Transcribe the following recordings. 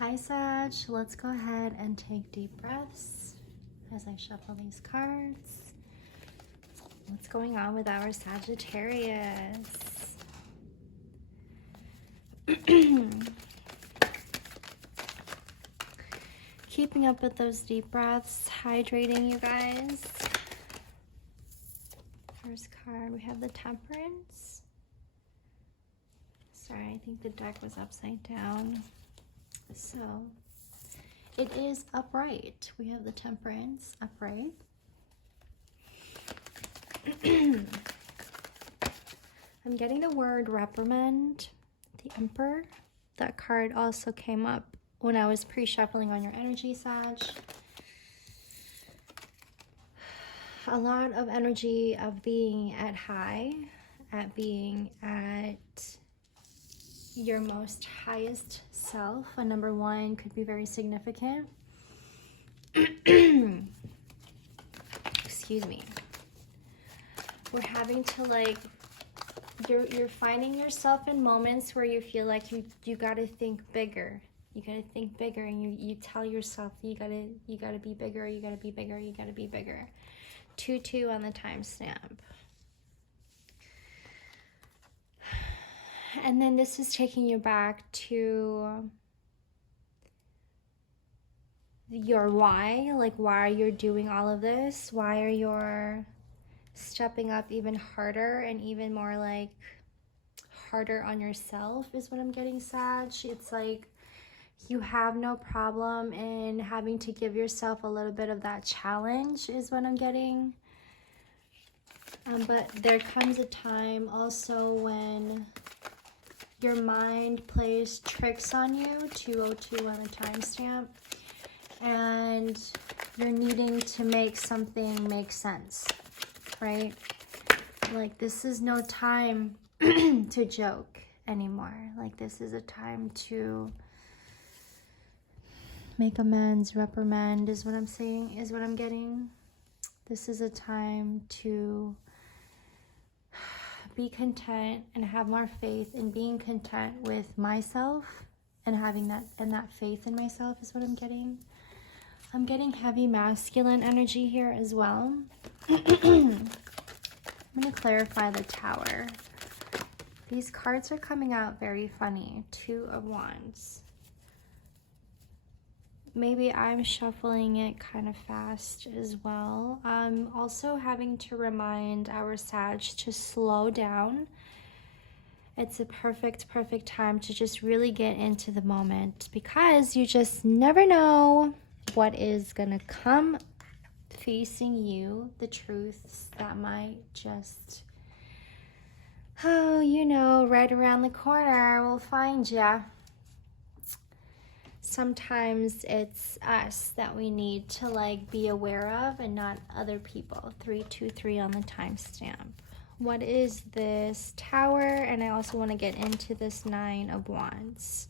Hi Sag, let's go ahead and take deep breaths as I shuffle these cards. What's going on with our Sagittarius? Keeping up with those deep breaths, hydrating you guys. First card, we have the Temperance. Sorry, I think the deck was upside down. So, it is upright. We have the Temperance upright. I'm getting the word reprimand, the Emperor. That card also came up when I was pre-shuffling on your energy, Sag. A lot of energy of being at high, at being at your most highest self. A number one could be very significant. Excuse me. We're having to you're finding yourself in moments where you feel like you gotta think bigger. You gotta think bigger, and you tell yourself you gotta be bigger, you gotta be bigger, you gotta be bigger. 2-2 on the timestamp. And then this is taking you back to your why. Like, why you're doing all of this. Why are you stepping up even harder and even more like harder on yourself is what I'm getting, Sag. It's like you have no problem in having to give yourself a little bit of that challenge is what I'm getting. But there comes a time also when your mind plays tricks on you, 202 on the timestamp, and you're needing to make something make sense, right? Like, this is no time to joke anymore. Like, this is a time to make amends, reprimand is what I'm saying, is what I'm getting. This is a time to be content and have more faith in being content with myself and having that faith in myself is what I'm getting. I'm getting heavy masculine energy here as well. I'm going to clarify the Tower. These cards are coming out very funny. 2 of Wands. Maybe I'm shuffling it kind of fast as well. I'm also having to remind our Sag to slow down. It's a perfect time to just really get into the moment, because you just never know what is gonna come facing you, the truths that might just, right around the corner will find ya. Sometimes it's us that we need to be aware of and not other people. 323 on the timestamp. What is this Tower? And I also want to get into this 9 of Wands.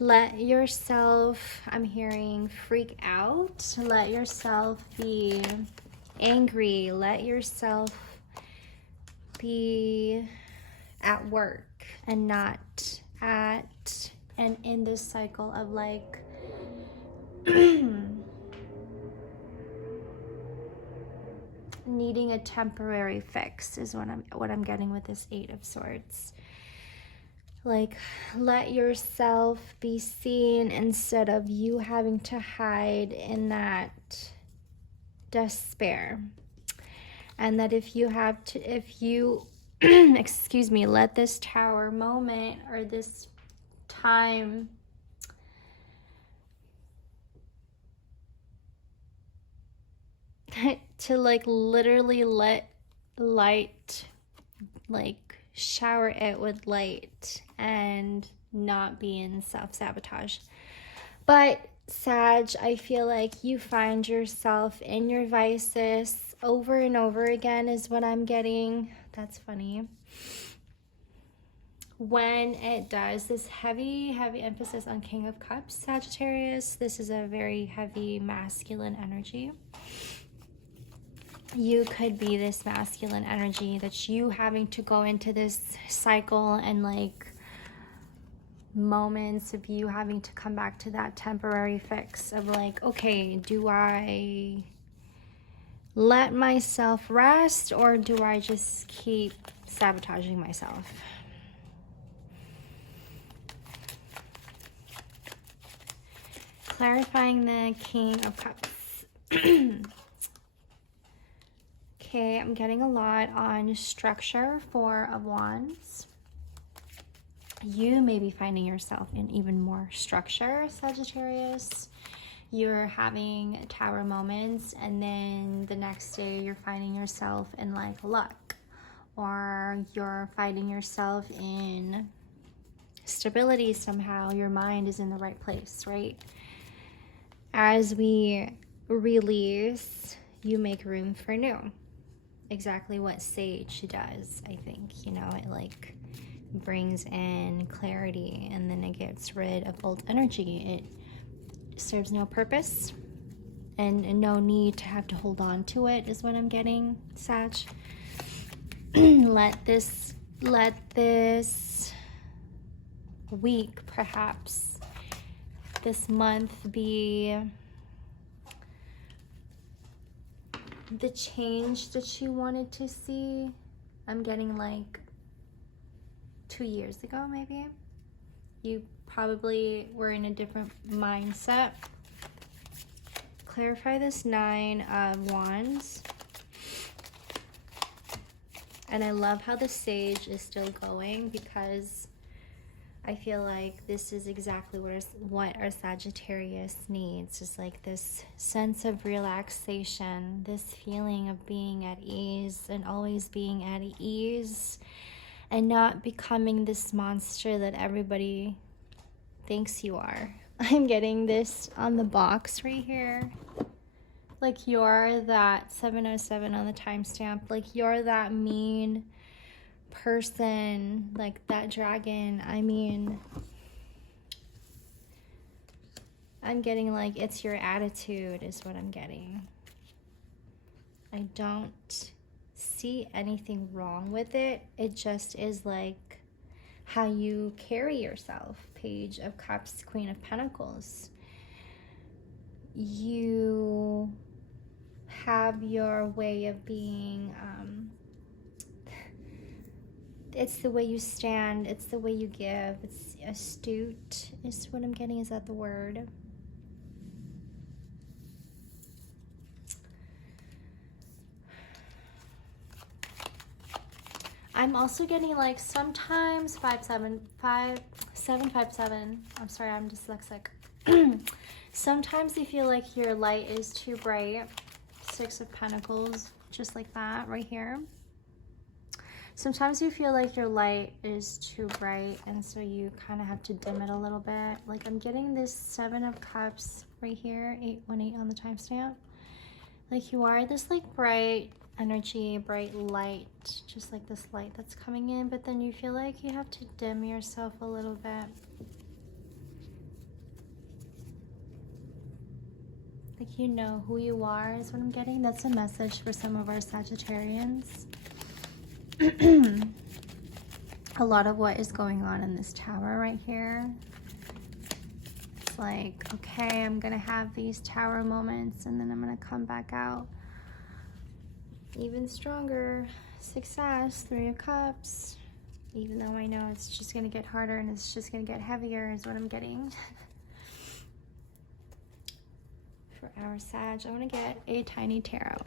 Let yourself, I'm hearing, freak out. Let yourself be angry. Let yourself be at work and not at... and in this cycle of needing a temporary fix is what I'm getting with this 8 of Swords. Like, let yourself be seen instead of you having to hide in that despair. And that if you excuse me, let this Tower moment or this time to literally let light, shower it with light and not be in self-sabotage. But Sag, I feel like you find yourself in your vices over and over again is what I'm getting. That's funny. When it does, this heavy emphasis on King of Cups, Sagittarius, this is a very heavy masculine energy. You could be this masculine energy that you having to go into this cycle and moments of you having to come back to that temporary fix of like, okay, do I let myself rest or do I just keep sabotaging myself? Clarifying the King of Cups. Okay, I'm getting a lot on structure, Four of Wands. You may be finding yourself in even more structure, Sagittarius. You're having tower moments and then the next day you're finding yourself in like luck, or you're finding yourself in stability somehow. Your mind is in the right place, right? As we release, you make room for new. Exactly what Sage does, I think. You know, it like brings in clarity and then it gets rid of old energy. It serves no purpose and no need to have to hold on to it is what I'm getting, Sag. let this week, perhaps this month, be the change that you wanted to see. I'm getting like 2 years ago, maybe. You probably were in a different mindset. Clarify this Nine of Wands. And I love how the Sage is still going, because I feel like this is exactly what our Sagittarius needs. Is like this sense of relaxation, this feeling of being at ease and always being at ease, and not becoming this monster that everybody thinks you are. I'm getting this on the box right here. Like you're that 707 on the timestamp. Like you're that mean person, like that dragon. I mean, I'm getting like it's your attitude is what I'm getting. I don't see anything wrong with it. It just is like how you carry yourself. Page of Cups, Queen of Pentacles. You have your way of being. It's the way you stand. It's the way you give. It's astute is what I'm getting. Is that the word? I'm also getting like sometimes 757. I'm sorry, I'm dyslexic. Sometimes you feel like your light is too bright. Six of Pentacles, just like that right here. Sometimes you feel like your light is too bright and so you kind of have to dim it a little bit. Like I'm getting this Seven of Cups right here, 818 on the timestamp. Like you are this like bright energy, bright light, just like this light that's coming in, but then you feel like you have to dim yourself a little bit. Like you know who you are is what I'm getting. That's a message for some of our Sagittarians. A lot of what is going on in this tower right here. It's like, okay, I'm gonna have these tower moments and then I'm gonna come back out even stronger. Success, Three of Cups. Even though I know it's just gonna get harder and it's just gonna get heavier is what I'm getting. For our Sag, I want to get a tiny tarot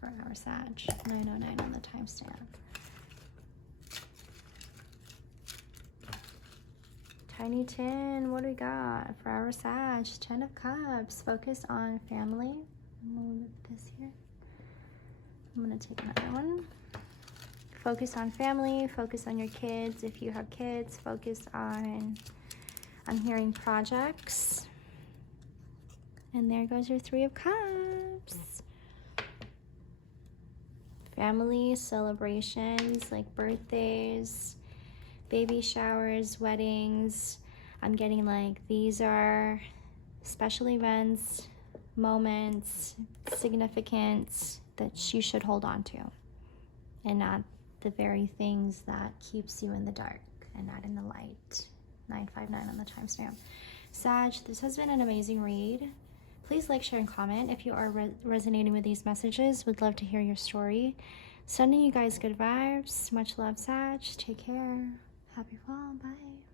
for our Sag. 909 on the timestamp. Tiny 10, what do we got for our Sag? 10 of Cups. Focus on family. I'm gonna move this here. I'm gonna take another one. Focus on family. Focus on your kids. If you have kids, focus on, I'm hearing projects. And there goes your Three of Cups. Family celebrations like birthdays, baby showers, weddings. I'm getting like these are special events, moments, significance that you should hold on to, and not the very things that keeps you in the dark and not in the light. 959 on the timestamp. Sag, this has been an amazing read. Please like, share, and comment if you are resonating with these messages. Would love to hear your story. Sending you guys good vibes. Much love, Sag. Take care. Happy fall. Bye.